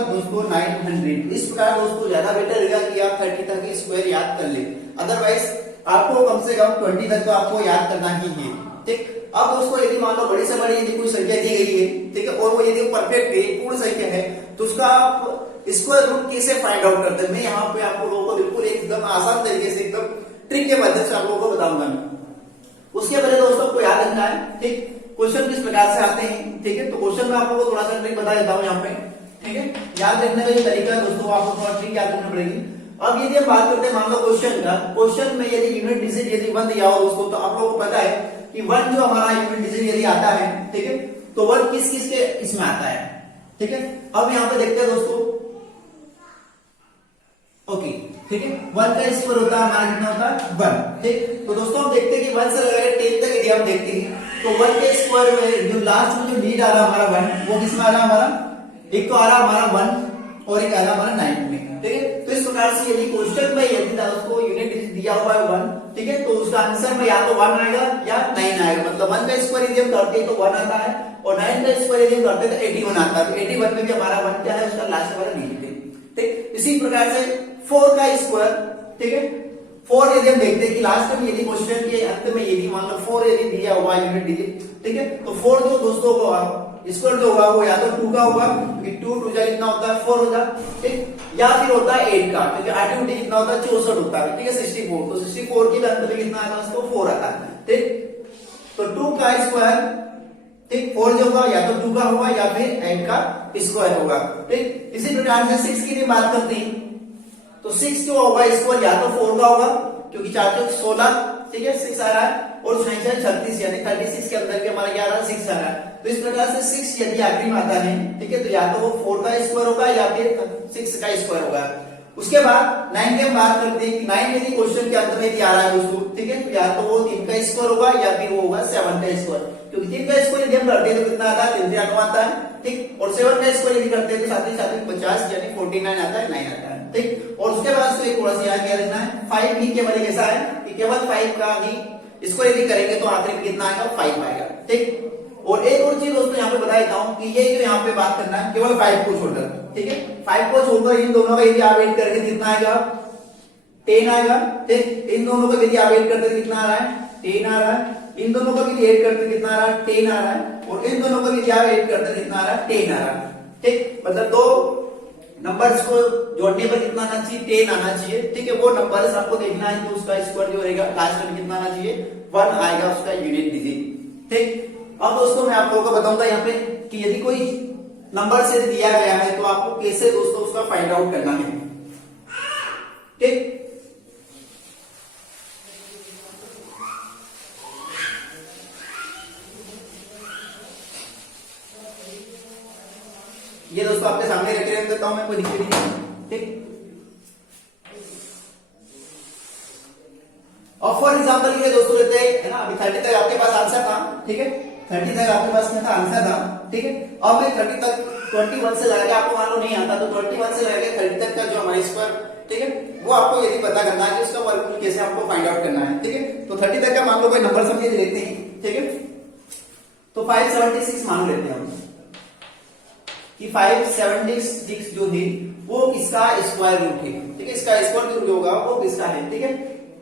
दोस्तों 900। इस प्रकार दोस्तों ज्यादा बेटर रहेगा कि आप 30 तक स्क्वायर याद कर ले। अदरवाइज आपको कम से कम 20 तक तो आपको याद करना ही है। ठीक, अब दोस्तों यदि मान लो बड़ी से बड़ी यदि कोई संख्या दी गई है, ठीक है, और वो यदि परफेक्ट है, पूर्ण संख्या है, तो उसका आप स्क्वायर रूट कैसे फाइंड आउट करते हैं, मैं यहाँ पे आप लोगों को बिल्कुल एकदम आसान तरीके से एकदम ट्रिक के माध्यम से आप लोगों को बताऊंगा मैं। उसके पहले दोस्तों को याद रखना है, ठीक, क्वेश्चन किस प्रकार से आते हैं। ठीक है, तो क्वेश्चन में आप लोगों को थोड़ा सा ट्रिक बता देता हूँ यहाँ पे। ठीक है, याद रखने का जो तरीका है दोस्तों, आपको थोड़ा ट्रिक याद रखना पड़ेगी। अब यदि हम बात करते हैं मान लो क्वेश्चन का, क्वेश्चन में यदि यूनिट डिजिट यदि 1 दिया हो दोस्तों, तो आप लोगों को पता है कि 1 जो हमारा यूनिट डिजिट यदि आता है, ठीक है, तो 1 किस किस के इसमें आता है। ठीक है, अब यहाँ पे देखते हैं दोस्तों, ओके, ठीक है, 1 का स्क्वायर होता है हमारा कितना होता है 1। ठीक, तो दोस्तों हम देखते हैं कि 1 से लेकर 10 तक यदि हम देखते हैं तो 1 के स्क्वायर में जो लास्ट में जो लीड आ रहा है हमारा 1, वो किसमें आ रहा है हमारा, एक तो आ रहा हमारा 1 और एक आ रहा हमारा 9 में। ठीक है, तो इस प्रकार से यदि क्वेश्चन में यदि उसको यूनिट डिजिट दिया हुआ है 1, ठीक है, तो उसका आंसर में या तो 1 आएगा या 9 आएगा। मतलब 1 का स्क्वायर यदि हम करते हैं तो 1 आता है, और 9 का स्क्वायर यदि हम करते हैं तो 81 आता है। तो 81 में भी हमारा 1 क्या है, उसका लास्ट वाला डिजिट है। ठीक, इसी प्रकार से 4 का स्क्वायर, ठीक है, 4 यदि हम देखते हैं कि लास्ट में यदि क्वेश्चन के अंत में यदि मान लो 4 यदि दिया हुआ यूनिट डिजिट, ठीक है, तो 4 जो दोस्तों को स्क्वायर जो होगा वो या तो 2 का होगा, क्योंकि 2 2 जा कितना होता है 4 होता है। ठीक, या फिर होता है 8 का, क्योंकि 8 2 कितना होता है 64 होता है। ठीक है, 64, तो 64 के अंत में कितना आता है उसको 4 आता है। ठीक, तो 2 का स्क्वायर, ठीक, 4 जो होगा या तो 2 का होगा या फिर 8 का स्क्वायर होगा। ठीक, इसी प्रकार से 6 की भी बात करते हैं तो 6 जो होगा स्क्वायर या तो 4 का होगा, क्योंकि 4 चौक 16, ठीक है, 6 आ रहा है, और 36 यानी 36 के अंदर के हमारा क्या आ रहा है 6 आ रहा है। तो इस प्रकार से 6 यदि आखिरी में आता है, ठीक है, तो या तो वो 4 का स्क्वायर होगा या फिर 6 का स्क्वायर होगा। उसके बाद 9 की हम बात करते हैं कि 9 यदि क्वेश्चन के अंत में आ रहा है दोस्तों, ठीक है, तो या तो वो 3 का स्क्वायर होगा या फिर वो होगा 7 का स्क्वायर, क्योंकि 3 का स्क्वायर यदि हम करते हैं तो कितना आता है 3 से 8 आता है। ठीक, और 7 का स्क्वायर यदि करते हैं तो साथ ही साथ 50 यानी 49 आता है, 9 आता है। ठीक, और उसके बाद से एक थोड़ा सा याद रखना है, 5 भी केवल कैसा है कि केवल 5 का ही इसको यदि करेंगे तो आखिर में कितना आएगा 5 आएगा। ठीक, और एक और चीज दोस्तों यहाँ पे बता देता हूँ कि ये जो यहाँ पे बात करना है केवल 5 को छोड़कर, ठीक है, 5 को छोड़कर इन दोनों का यदि आप ऐड करके कितना आएगा 10 आएगा। ठीक, इन दोनों को यदि आप ऐड करते कितना आ रहा है 10 आ रहा है, इन दोनों को भी ऐड करते कितना आ रहा है 10 आ रहा है, और इन दोनों को भी आप ऐड करते कितना आ रहा है 10 आ रहा है। ठीक, मतलब दो नंबर्स को जोड़ने पर कितना आना चाहिए 10 आना चाहिए। ठीक है, वो नंबर्स आपको देखना है तो उसका स्क्वायर जो रहेगा लास्ट में कितना आना चाहिए 1 आएगा उसका यूनिट डिजिट। ठीक, अब दोस्तों मैं आप लोगों को बताऊंगा यहाँ पे कि यदि कोई नंबर से दिया गया है तो आपको कैसे दोस्तों उसका फाइंड आउट करना है। ठीक, ये दोस्तों आपके सामने रख देता हूं मैं, कोई दिक्कत नहीं है। ठीक, और फॉर एग्जांपल ये दोस्तों लेते हैं, है ना, अभी 30 तक आपके पास आंसर था। ठीक है, 30 तक आपके पास में था आंसर था। ठीक है, अब मैं 30 तक 21 से लगा के आपको मान लो नहीं आता तो 21 से लगा के 30 तक का जो हमारा स्क्वायर, ठीक है, वो आपको यदि पता करना है कि उसका वर्गमूल कैसे आपको फाइंड आउट करना है। ठीक है, तो 30 तक का मान लो कोई नंबर समझे लेते हैं। ठीक है, तो 576 मान लेते हैं हम कि 576 जो है वो किसका स्क्वायर रूट है। ठीक है, इसका स्क्वायर रूट जो होगा वो किसका है। ठीक है,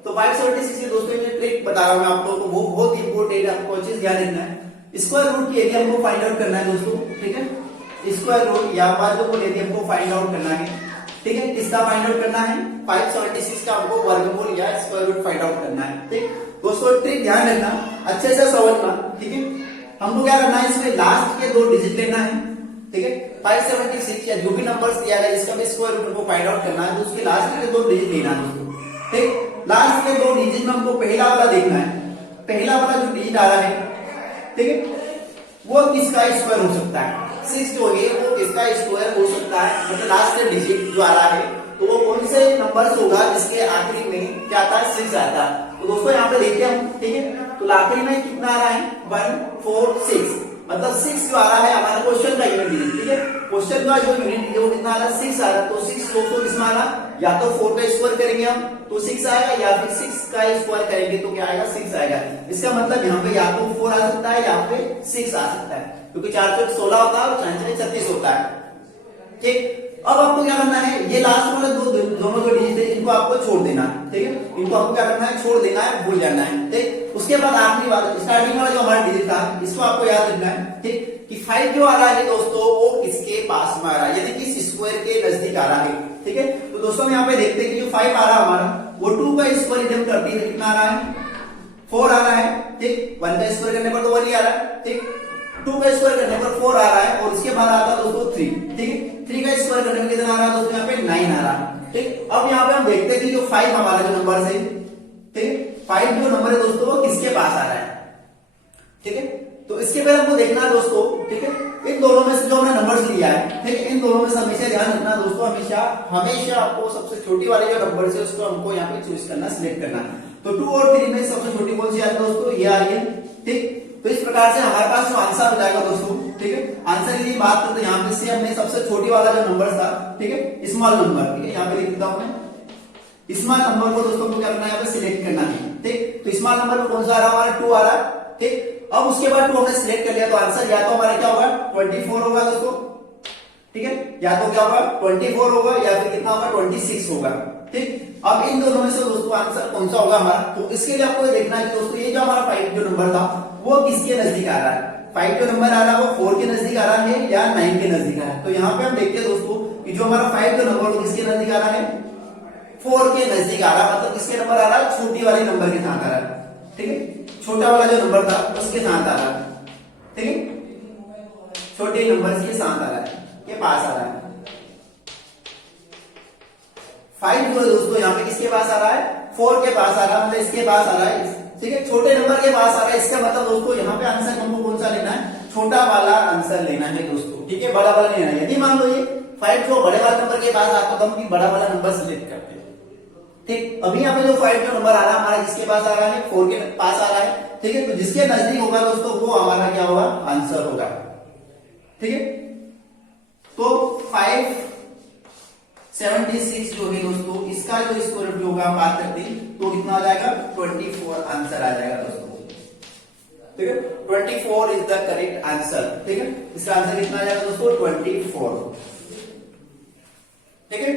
तो 576 के दोस्तों मैं ट्रिक बता रहा हूं मैं आप लोगों को, वो बहुत इंपॉर्टेंट आपको चीज ध्यान रखना है। स्क्वायर रूट की यदि हमको फाइंड आउट करना है दोस्तों, ठीक है, स्क्वायर रूट या वर्गमूल यदि हमको फाइंड आउट करना है, ठीक है, किसका फाइंड आउट करना है 576 का हमको वर्गमूल या स्क्वायर रूट फाइंड आउट करना है। ठीक, दोस्तों ट्रिक ध्यान रखना, अच्छे से समझना। ठीक है, हमको क्या करना है, इसमें लास्ट के 2 डिजिट लेना है। ठीक है, 576 या जो भी नंबर्स दिया गया जिसका भी स्क्वायर रूट को फाइंड आउट करना है तो उसके लास्ट के 2 डिजिट लेना है दोस्तों। ठीक, लास्ट के 2 डिजिट में हमको पहला वाला देखना है, पहला वाला जो डिजिट आ रहा है, ठीक है, वो किसका स्क्वायर हो सकता है 6 जो है वो किसका स्क्वायर हो सकता है, मतलब लास्ट का डिजिट जो आ रहा है तो वो कौन से नंबर्स होगा जिसके आखिरी में क्या आता है 6 आता है। तो दोस्तों यहाँ पे देखते हैं हम। ठीक है, तो आखिरी में कितना आ रहा है 1 4 6, मतलब 6 जो आ रहा है हमारा क्वेश्चन का यूनिट डिजिट। ठीक है, क्वेश्चन का जो यूनिट डिजिट वो कितना आ रहा है 6 आ रहा है। तो 6 दोस्तों किसमें आ रहा, या तो 4 का स्क्वायर करेंगे हम तो 6 आएगा, या फिर 6 का स्क्वायर करेंगे तो क्या आएगा 6 आएगा। इसका मतलब यहाँ पे या तो 4 आ सकता है या फिर 6 आ सकता है, क्योंकि 4 चौक 16 होता है और 4 36 होता है। ठीक, अब आपको क्या करना है, ये लास्ट वाले दोनों जो डिजिट है इनको आपको छोड़ देना है, ठीक है, इनको आपको क्या करना है, छोड़ देना है, भूल जाना है, ठीक। उसके बाद आखिरी बात, स्टार्टिंग वाला जो हमारा डिजिट था इसको आपको याद रखना है, ठीक, कि 5 जो आ रहा है दोस्तों वो किसके पास में आ रहा है, यानी कि स्क्वायर के नजदीक आ रहा है, ठीक है। तो दोस्तों हम यहाँ पे देखते हैं कि जो 5 आ रहा है हमारा वो 2 का स्क्वायर इधम करती है, कितना आ रहा है, 4 आ रहा है, ठीक। 1 का स्क्वायर करने पर तो 1 ही आ रहा है, ठीक। 2 का स्क्वायर करने पर 4 आ रहा है और इसके बाद आता है दोस्तों 3, ठीक है। 3 का स्क्वायर करने में कितना आ रहा है दोस्तों, यहाँ पे 9 आ रहा है, ठीक। अब यहाँ पे हम देखते हैं कि जो 5 हमारा जो नंबर है, ठीक, 5 जो नंबर है दोस्तों वो किसके पास आ रहा है, ठीक है। तो इसके पहले हमको देखना है दोस्तों, ठीक है, इन दोनों में से जो हमने नंबर्स लिया है, ठीक है, इन दोनों में से हमेशा ध्यान रखना दोस्तों, हमेशा आपको सबसे छोटी वाली जो नंबर है उसको हमको यहाँ पे चूज करना, सिलेक्ट करना। तो 2 और 3 में सबसे छोटी कौन सी है दोस्तों, ये आ रही है, ठीक। तो इस प्रकार से हमारे पास जो आंसर हो जाएगा दोस्तों, ठीक है, आंसर की बात करते हैं यहाँ पे से हमने सबसे छोटी वाला जो नंबर था, ठीक है, स्मॉल नंबर, ठीक है, यहाँ पे लिख देता हूं मैं, स्मॉल नंबर को दोस्तों को क्या करना है, यहाँ पे सिलेक्ट करना है, ठीक। तो स्मॉल नंबर में कौन सा आ रहा है हमारा, 2 आ रहा है, ठीक। अब उसके बाद 2 हमने सिलेक्ट कर लिया तो आंसर या तो हमारा क्या होगा 24 होगा दोस्तों, ठीक है, या तो क्या होगा 24 होगा या फिर कितना होगा 26 होगा, ठीक। अब इन दोनों में से दोस्तों आंसर कौन सा होगा हमारा, तो इसके लिए आपको ये देखना है कि दोस्तों ये जो हमारा 5 जो नंबर था वो किसके नजदीक आ रहा है, 5 जो नंबर आ रहा है वो 4 के नजदीक आ रहा है या 9 के नजदीक आ रहा है। तो यहाँ पे हम देखते हैं दोस्तों कि जो हमारा 5 जो नंबर वो किसके नजदीक आ रहा है, 4 के नजदीक आ रहा है, मतलब किसके नंबर आ रहा है, छोटी वाली नंबर के साथ आ रहा है, ठीक है, छोटा वाला जो नंबर था उसके साथ आ रहा है, ठीक है, छोटे नंबर के साथ आ रहा है, के पास आ रहा है। 5 जो है दोस्तों यहाँ पे किसके पास आ रहा है, 4 के पास आ रहा है, मतलब इसके पास आ रहा है, ठीक है, छोटे नंबर के पास आ रहा है। इसका मतलब दोस्तों यहाँ पे आंसर हमको कौन सा लेना है, छोटा वाला आंसर लेना है दोस्तों, ठीक है, बड़ा वाला नहीं लेना है। यदि मान लो ये 5 जो बड़े वाले नंबर के पास आता तो हम बड़ा वाला नंबर सिलेक्ट करते हैं, ठीक। अभी यहाँ पे जो 5 जो नंबर आ रहा है हमारा किसके पास आ रहा है, 4 के पास आ रहा है, ठीक है। तो जिसके नजदीक होगा दोस्तों वो हमारा क्या होगा, आंसर होगा, ठीक है। तो 576 जो है दोस्तों इसका जो स्क्वायर रूट होगा बात करते हैं तो कितना आ जाएगा, 24 आंसर आ जाएगा दोस्तों, ठीक है, 24 इज द करेक्ट आंसर, ठीक है। इसका आंसर कितना आ जाएगा दोस्तों, 24, ठीक है।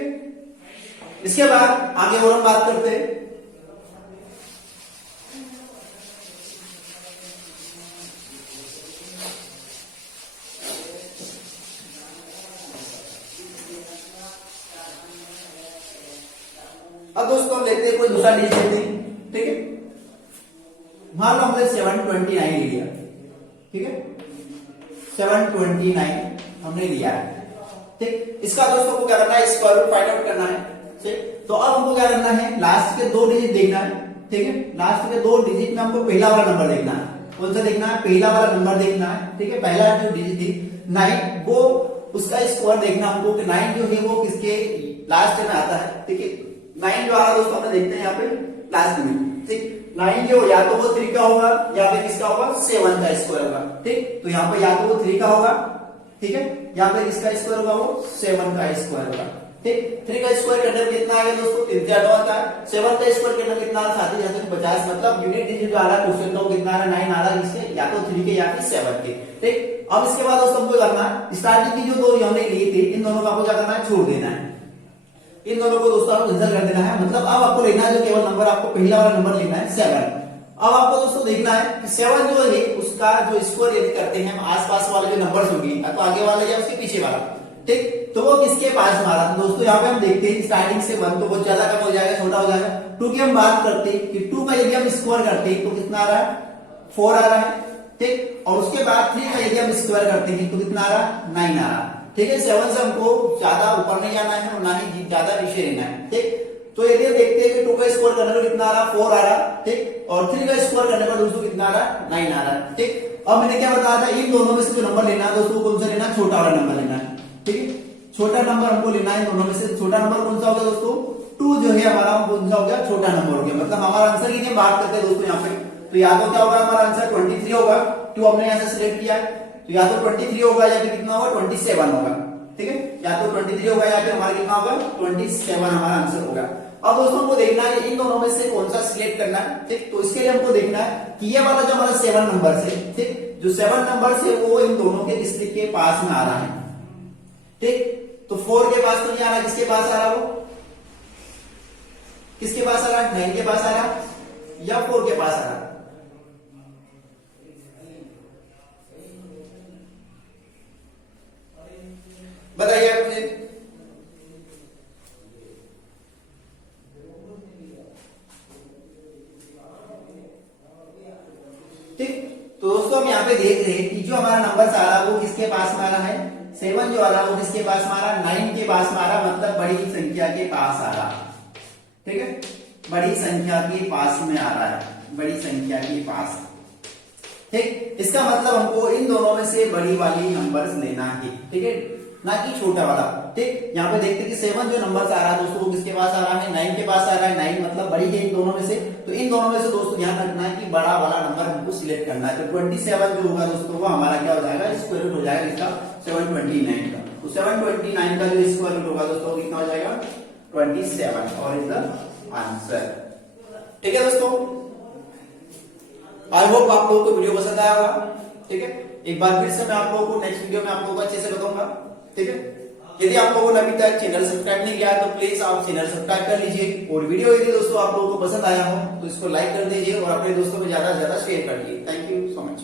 इसके बाद आगे और हम बात करते हैं, अब दोस्तों हम लेते हैं कोई दूसरा डिजिट लेते हैं, ठीक है, मान लो हमने 729 ले लिया, ठीक है, 729 हमने लिया है, ठीक। इसका दोस्तों को क्या करना है, स्क्वायर रूट फाइंड आउट करना है, ठीक। तो अब हमको क्या करना है, लास्ट के 2 डिजिट देखना है, ठीक है, लास्ट के 2 डिजिट में हमको पहला वाला नंबर देखना है, कौन सा देखना है, पहला वाला नंबर देखना है, ठीक है। पहला जो डिजिट थी 9 वो उसका स्क्वायर देखना हमको कि 9 जो है वो किसके लास्ट में आता है, ठीक है। 9 जो आ रहा है दोस्तों हमें देखते हैं यहाँ पे लास्ट में, ठीक। 9 जो या तो वो 3 का होगा या फिर किसका होगा, 7 का स्क्वायर होगा, ठीक। तो यहाँ पे या तो वो 3 का होगा, ठीक है, या फिर इसका स्क्वायर होगा वो 7 का स्क्वायर होगा, ठीक। 3 का स्क्वायर करने में कितना आ गया दोस्तों, 3 से 8 आता है, 7 का स्क्वायर करने में कितना आ रहा है, 7 से 50, मतलब यूनिट डिजिट जो आ रहा है क्वेश्चन का वो कितना आ रहा है, 9 आ रहा है, इसके या तो 3 के या फिर 7 के, ठीक। अब इसके बाद दोस्तों हमको करना है, स्टार्टिंग की जो 2 हमने लिए थे इन दोनों का आपको क्या करना है, छोड़ देना है, इन दोनों को दोस्तों आपको कैंसिल कर देना है। मतलब अब आपको लेना है जो केवल नंबर, आपको पहला वाला नंबर लेना है 7। अब आपको दोस्तों देखना है कि 7 जो है उसका जो स्कोर यदि करते हैं हम आसपास वाले जो नंबर्स होंगे तो आगे वाला या उसके पीछे वाला, ठीक, तो वो किसके पास मारा। तो दोस्तों यहाँ पे हम देखते हैं स्टार्टिंग से 1 तो बहुत ज्यादा कम हो जाएगा, छोटा हो जाएगा। 2 की हम बात करते हैं कि 2 का यदि हम स्क्वायर करते हैं तो कितना आ रहा है, 4 आ रहा है, ठीक। और उसके बाद 3 का यदि हम स्क्वायर करते हैं तो कितना आ रहा है, 9 आ रहा है, ठीक है। 7 से हमको ज्यादा ऊपर नहीं जाना है और ना ही ज्यादा नीचे रहना है, ठीक। तो यदि हम देखते हैं कि 2 का स्क्वायर करने पर कितना आ रहा है, 4 आ रहा है, ठीक। और 3 का स्क्वायर करने पर दोस्तों कितना आ रहा है, 9 आ रहा है, ठीक। अब मैंने क्या बताया था, इन दोनों में से जो नंबर लेना है दोस्तों कौन सा लेना है, छोटा वाला नंबर लेना है, ठीक है। छोटा नंबर हमको लेना है, दोनों में से छोटा नंबर कौन सा होगा दोस्तों, 2 जो है हमारा कौन सा हो गया, छोटा नंबर हो गया। मतलब हमारा आंसर की बात करते हैं दोस्तों यहाँ पे, तो या तो क्या होगा हमारा आंसर 23 होगा, 2 हमने यहाँ से सिलेक्ट किया है, तो या तो 23 होगा या फिर कितना होगा 27 होगा, ठीक है। या तो 23 होगा या फिर हमारा कितना होगा 27 हमारा आंसर होगा। अब दोस्तों हमको देखना है इन दोनों में से कौन सा सिलेक्ट करना है, ठीक। तो इसके लिए हमको देखना है कि ये वाला जो हमारा 7 नंबर है, ठीक, जो 7 नंबर है वो इन दोनों के किसके पास में आ रहा है, ठीक। तो 4 के पास तो नहीं आ रहा, किसके पास आ रहा वो, किसके पास आ रहा, 9 के पास आ रहा या 4 के पास आ रहा, बताइए आप मुझे। ठीक, तो दोस्तों हम यहाँ पे देख रहे हैं कि जो हमारा नंबर आ रहा है वो किसके पास में आ रहा है, 7 जो आ रहा है वो किसके पास में आ रहा है, 9 के पास में आ रहा, मतलब बड़ी संख्या के पास आ रहा। ठीक है, बड़ी संख्या के पास में आ रहा है, बड़ी संख्या के पास। ठीक, इसका मतलब हमको इन दोनों में से बड़ी वाली नंबर्स लेना है, ठीक है, ना कि छोटा वाला। ठीक, यहाँ पे देखते हैं कि 7 जो नंबर आ रहा है दोस्तों वो किसके पास आ रहा है, 9 के पास आ रहा है, 9 मतलब बड़ी है इन दोनों में से। तो इन दोनों में से दोस्तों ध्यान रखना है कि बड़ा वाला नंबर हमको सिलेक्ट करना है। तो 27 जो होगा दोस्तों वो हमारा क्या हो जाएगा, स्क्वायर रूट हो जाएगा इसका 729 का। तो 729 का जो स्क्वायर रूट होगा दोस्तों कितना हो जाएगा, 27 और इज द आंसर। ठीक है दोस्तों, आई होप आप लोगों को वीडियो पसंद आया होगा। ठीक है, एक बार फिर से मैं आप लोगों को नेक्स्ट वीडियो में आप लोगों को अच्छे से बताऊंगा। ठीक है, यदि आप लोगों ने अभी तक चैनल सब्सक्राइब नहीं किया तो प्लीज आप चैनल सब्सक्राइब कर लीजिए, और वीडियो यदि दोस्तों आप लोगों को पसंद आया हो तो इसको लाइक कर दीजिए और अपने दोस्तों में ज्यादा से ज्यादा शेयर कर दीजिए। Thank you so much.